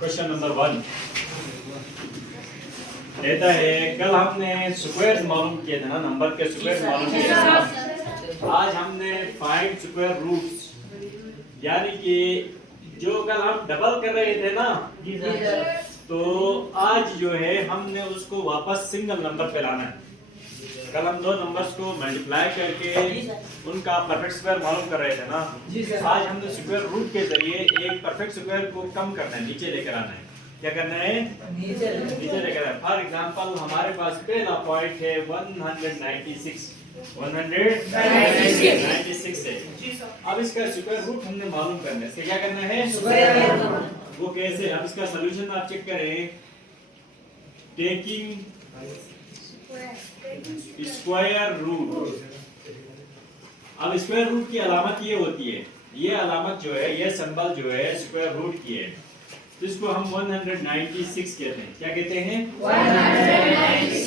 Question number 1 कहता है कल हमने स्क्वायर मालूम किए थे ना, नंबर के स्क्वायर मालूम किए थे। आज हमने फाइंड स्क्वायर रूट्स, यानी कि जो कल हम डबल कर रहे थे ना, तो आज जो है हमने उसको वापस सिंगल नंबर पे लाना है। कल हम दो नंबर्स को मल्टीप्लाई करके उनका परफेक्ट स्क्वायर मालूम कर रहे थे ना, आज हमने स्क्वायर रूट के जरिए एक परफेक्ट स्क्वायर को कम करना है, नीचे लेकर आना है। क्या करना है? नीचे लेकर आना है। फॉर एग्जांपल हमारे पास पहला पॉइंट है 196 है। अब इसका स्क्वायर रूट हमने मालूम करना है। इसका क्या करना है? वो कैसे? अब इसका सॉल्यूशन आप चेक करें। Taking square root. अब स्क्वायर रूट की अलामत ये होती है, ये अलामत जो है, ये सिंबल जो है स्क्वायर रूट की है, तो इसको हम 196 कहते हैं। क्या कहते हैं?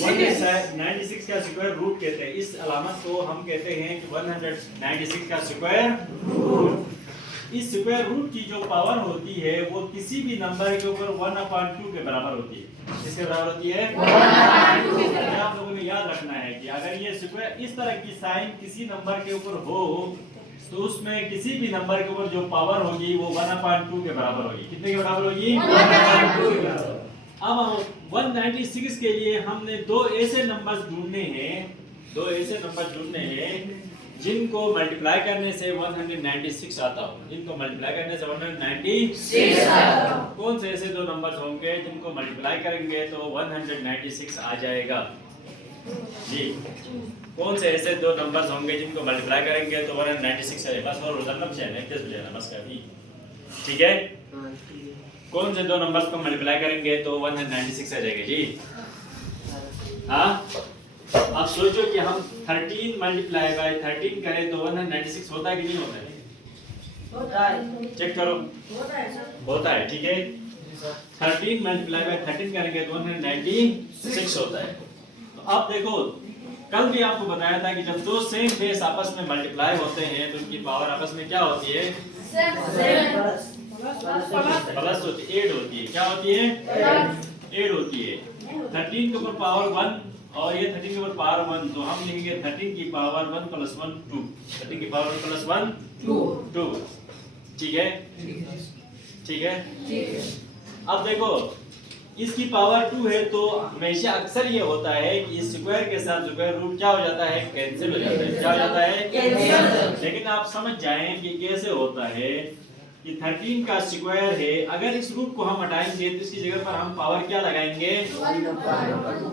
196 का स्क्वायर रूट कहते हैं। इस अलामत को हम कहते हैं कि 196 का स्क्वायर रूट। इस स्क्वायर रूट की जो पावर होती है वो किसी भी नंबर के ऊपर 1/2 के बराबर होती है। किसके बराबर होती है? 1/2 के बराबर। आप लोगों ने याद रखना है कि अगर ये स्क्वायर इस तरह की साइन किसी नंबर के ऊपर हो तो उसमें किसी भी नंबर के ऊपर जो पावर होगी वो 1/2 के बराबर होगी। कितने के बराबर होगी? 1/2 के बराबर। अब 196 के लिए हमने दो ऐसे नंबर्स ढूंढने हैं जिनको मल्टीप्लाई करने से 196 आता हो। जिनको मल्टीप्लाई करने से 196 आता हो। कौन से ऐसे दो नंबर्स होंगे जिनको मल्टीप्लाई करेंगे तो 196 आ जाएगा? जी, कौन से ऐसे दो नंबर्स होंगे जिनको मल्टीप्लाई करेंगे तो 196 आएगा? बस और रोजाना चाहिए 10 बजे नमस्कार जी, ठीक है। कौन से दो नंबर्स को मल्टीप्लाई करेंगे तो 196 आ जाएगा जी? हाँ, अब सोचो कि हम 13 मल्टीप्लाई बाय 13 करें तो 196 होता है कि नहीं होता है? होता है। चेक करो, होता है, ठीक है। 13 मल्टीप्लाई बाय 13 करेंगे तो 196 होता है। तो अब देखो, कल भी आपको बताया था कि जब दो सेम फेस आपस में मल्टीप्लाई होते हैं तो उनकी पावर आपस में क्या होती है? प्लस होती है, 8 होती है। क्या होती है? 8 होती है। 13 के ऊपर पावर 1 और ये 13 के ऊपर पावर 1, तो हम लिखेंगे 13 की पावर 1 + 1 2। 13 की पावर 1 + 1 2। ठीक है, ठीक है। अब देखो, इसकी पावर 2 है तो हमेशा अक्सर ये होता है कि इस स्क्वायर के साथ स्क्वायर रूट क्या हो जाता है? कैंसिल हो जाता है। क्या हो जाता है? कैंसिल। लेकिन आप समझ जाएं कि कैसे होता है कि 13 का स्क्वायर है, अगर इस रूट को हम हटाएंगे तो इसकी जगह पर हम पावर क्या लगाएंगे?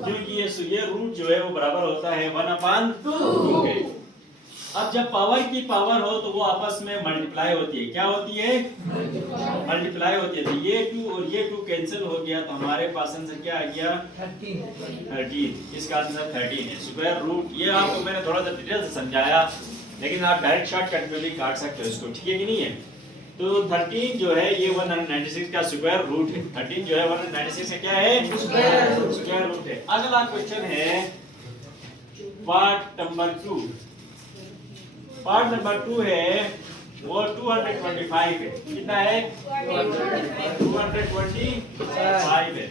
क्योंकि ये रूट जो है वो बराबर होता है 1/2 के। अब जब पावर की पावर हो तो वो आपस में मल्टीप्लाई होती है। क्या होती है? मल्टीप्लाई होती है। तो ये 2 और ये 2 कैंसिल हो गया तो हमारे पास आंसर क्या आ गया? 13। इसका आंसर 13 है। स्क्वायर रूट ये आपको मैंने थोड़ा सा डिटेल से समझाया, लेकिन आप डायरेक्ट शॉर्टकट में भी काट सकते हो इसको, ठीक है कि नहीं है? तो 13 जो है ये 196 का स्क्वायर रूट है। 13 जो है 196 का क्या है? स्क्वायर रूट है। अगला क्वेश्चन है पार्ट नंबर 2। पार्ट नंबर 2 है वो 225 है। कितना है? 225 है।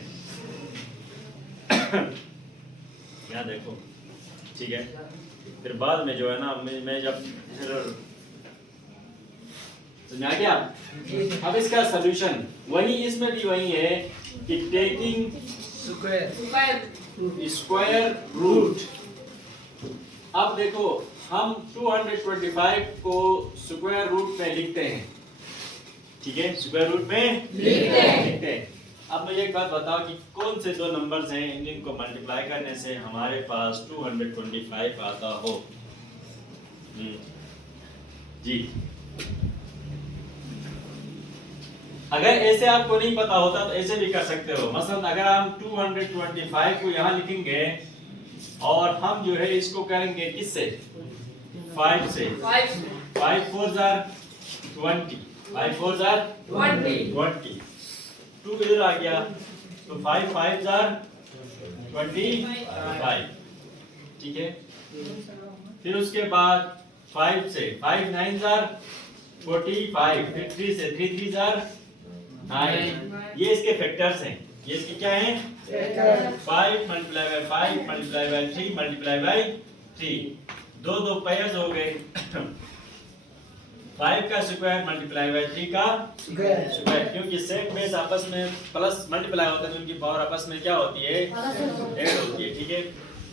यहाँ देखो, ठीक है। फिर बाद में जो है ना, मैं जब समझा गया। अब इसका सॉल्यूशन वही, इसमें भी वही है कि टेकिंग स्क्वायर रूट। अब देखो, हम 225 को स्क्वायर रूट में लिखते हैं, ठीक है। स्क्वायर रूट में लिखते हैं। अब मुझे एक बात बताओ कि कौन से दो नंबर्स हैं जिनको मल्टीप्लाई करने से हमारे पास 225 आता हो? जी, अगर ऐसे आपको नहीं पता होता तो ऐसे भी कर सकते हो। मसलन अगर हम 225 को यहाँ लिखेंगे और हम जो है इसको करेंगे किससे? 5 से। 5 4 जार 20। 5 4 जार 20। 2 इधर आ गया तो 5 5 जार 25, ठीक है। फिर उसके बाद 5 से 5 9 जार 45, फिर 3 से 3 3 जार 9, ये इसके फैक्टर्स हैं, ये इसके क्या हैं? 5 multiply by 5 multiply by 3 multiply by 3, दो दो पेयर्स हो गए। 5 का स्क्वायर मल्टीप्लाई बाय 3 का स्क्वायर, क्योंकि सेट बेस आपस में प्लस मल्टीप्लाई होता है तो उनकी पावर आपस में क्या होती है? ऐड होती है। ठीक है,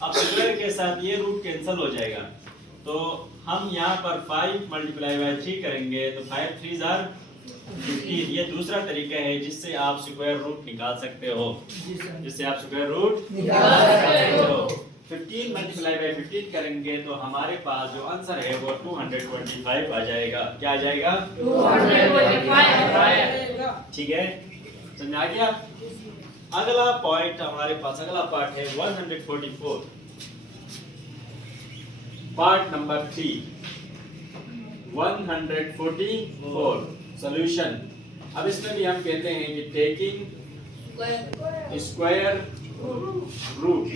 अब स्क्वायर के साथ ये रूट कैंसिल हो जाएगा, तो हम यहाँ पर 5 मल्टीप्लाई बाय 3 करेंगे तो 5 3 जार 15। ये दूसरा तरीका है जिससे आप स्क्वायर रूट निकाल सकते हो, जिससे आप स्क्वायर रूट निकाल सकते हो। 15 मल्टीप्लाई बाय 15 करेंगे तो हमारे पास जो आंसर है वो 225 आ जाएगा। क्या आ जाएगा? 225। ठीक है, समझ आ गया? अगला पॉइंट हमारे पास, अगला पार्ट है 144, पार्ट नंबर 3, 144 सॉल्यूशन। अब इसमें भी हम कहते हैं कि टेकिंग स्क्वायर रूट।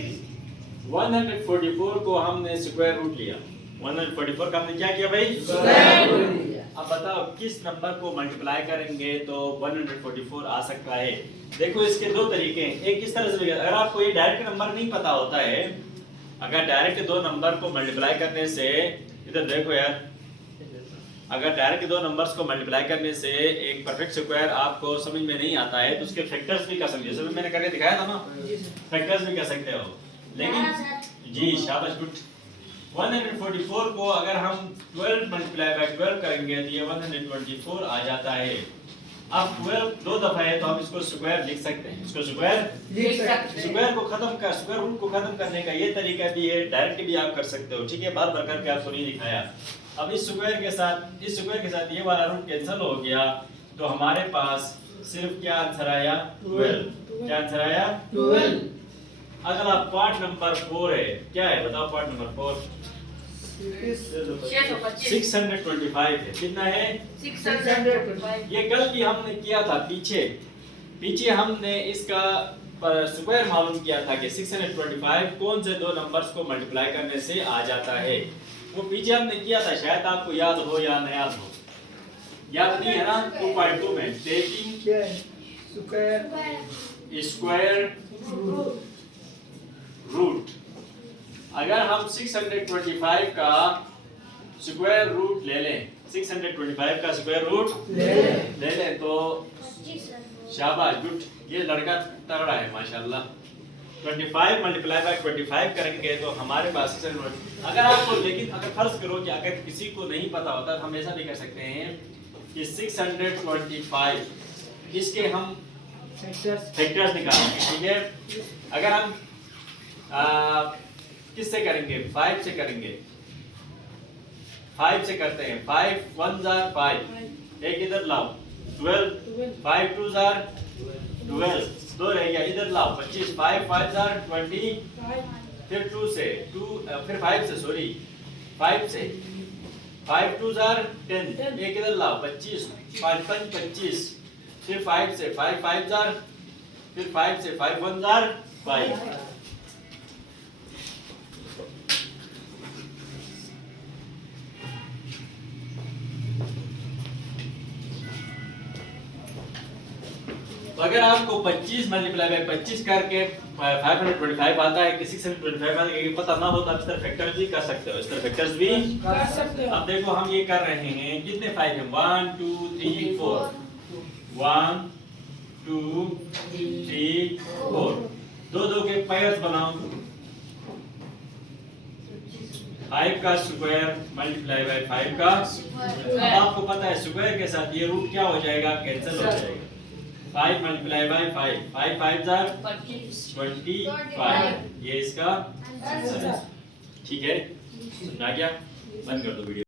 144 को हमने स्क्वायर रूट लिया, 144 का हमने क्या किया भाई? स्क्वायर रूट लिया। अब बताओ किस नंबर को मल्टीप्लाई करेंगे तो 144 आ सकता है? देखो इसके दो तरीके हैं, एक किस तरह से, अगर आपको ये डायरेक्ट नंबर नहीं पता होता है, अगर डायरेक्ट दो नंबर को मल्टीप्लाई करने से, इधर देखो यार, अगर डायरेक्ट दो नंबर्स को मल्टीप्लाई करने से एक परफेक्ट स्क्वायर आपको समझ में नहीं आता है तो उसके फैक्टर्स भी कर सकते हो, जैसे मैंने करके दिखाया था ना, फैक्टर्स भी कर सकते हो। लेकिन जी शाबाश, गुड। 144 को अगर हम 12 मल्टीप्लाई बाय 12 करेंगे तो ये 124 आ जाता है। अब 12 दो दफा है तो हम इसको स्क्वायर लिख सकते हैं, इसको स्क्वायर लिख सकते हैं। स्क्वायर को खत्म कर, स्क्वायर रूट को खत्म करने का ये तरीका भी है, डायरेक्ट भी आप कर सकते हो। ठीक है, बार बार करके आपको नहीं दिखाया। अब इस स्क्वायर के साथ ये वाला रूट कैंसिल हो गया तो हमारे पास सिर्फ क्या आंसर आया? 12। क्या आंसर आया? 12। अगला पार्ट नंबर 4 है, क्या है बताओ? पार्ट नंबर 4 625 है। कितना है? 625। ये कल भी हमने किया था, पीछे हमने इसका स्क्वायर मालूम किया था कि 625 कौन से दो नंबर्स को मल्टीप्लाई करने से आ जाता है। वो पीछे हमने किया था, शायद आपको याद हो या न याद हो, याद नहीं है ना? 2.2 में टेकिंग स्क्वायर रूट। अगर हम 625 का स्क्वायर रूट ले लें, 625 का स्क्वायर रूट ले लें तो शाबाश, गुड, ये लड़का तगड़ा है माशाल्लाह। 25 मल्टीप्लाई बाय 25 करेंगे तो हमारे पास 625। अगर आपको, लेकिन अगर फर्ज करो कि अगर किसी को नहीं पता होता तो हम ऐसा भी कर सकते हैं कि 625 इसके हम फैक्टर्स निकालेंगे। ठीक है, अगर हम किससे करेंगे? 5 से करेंगे, 5 से करते हैं। 5 1 जार 5, एक इधर लाओ 12, 5 2 जार 12, दो रह गया, इधर लाओ 25, 5 5 जार 20, फिर 2 से 2, फिर 5 से, सॉरी 5 से 5 2 जार 10, एक इधर लाओ 25, 5 5 25, फिर 5 से 5 5 जार, फिर 5 से 5 1 जार 5। तो अगर आपको 25 मल्टीप्लाई बाय 25 करके 525 आता है कि 625 आता है, पता ना हो तो आप इस तरह फैक्टर्स भी कर सकते हो, इस तरह फैक्टर्स भी कर सकते हो। अब देखो हम ये कर रहे हैं, कितने 5 हैं? 1 2 3 4, 1 2 3 4, दो दो के पेयर्स बनाओ। 5 का स्क्वायर मल्टीप्लाई बाय 5 का, अब आपको पता है स्क्वायर के साथ ये रूट क्या हो जाएगा? कैंसिल हो जाएगा। 5 मल्टीप्लाई बाय 5, 5 5 जार 25, ये इसका आंसर है। ठीक है, समझ आ गया? बंद कर दो वीडियो।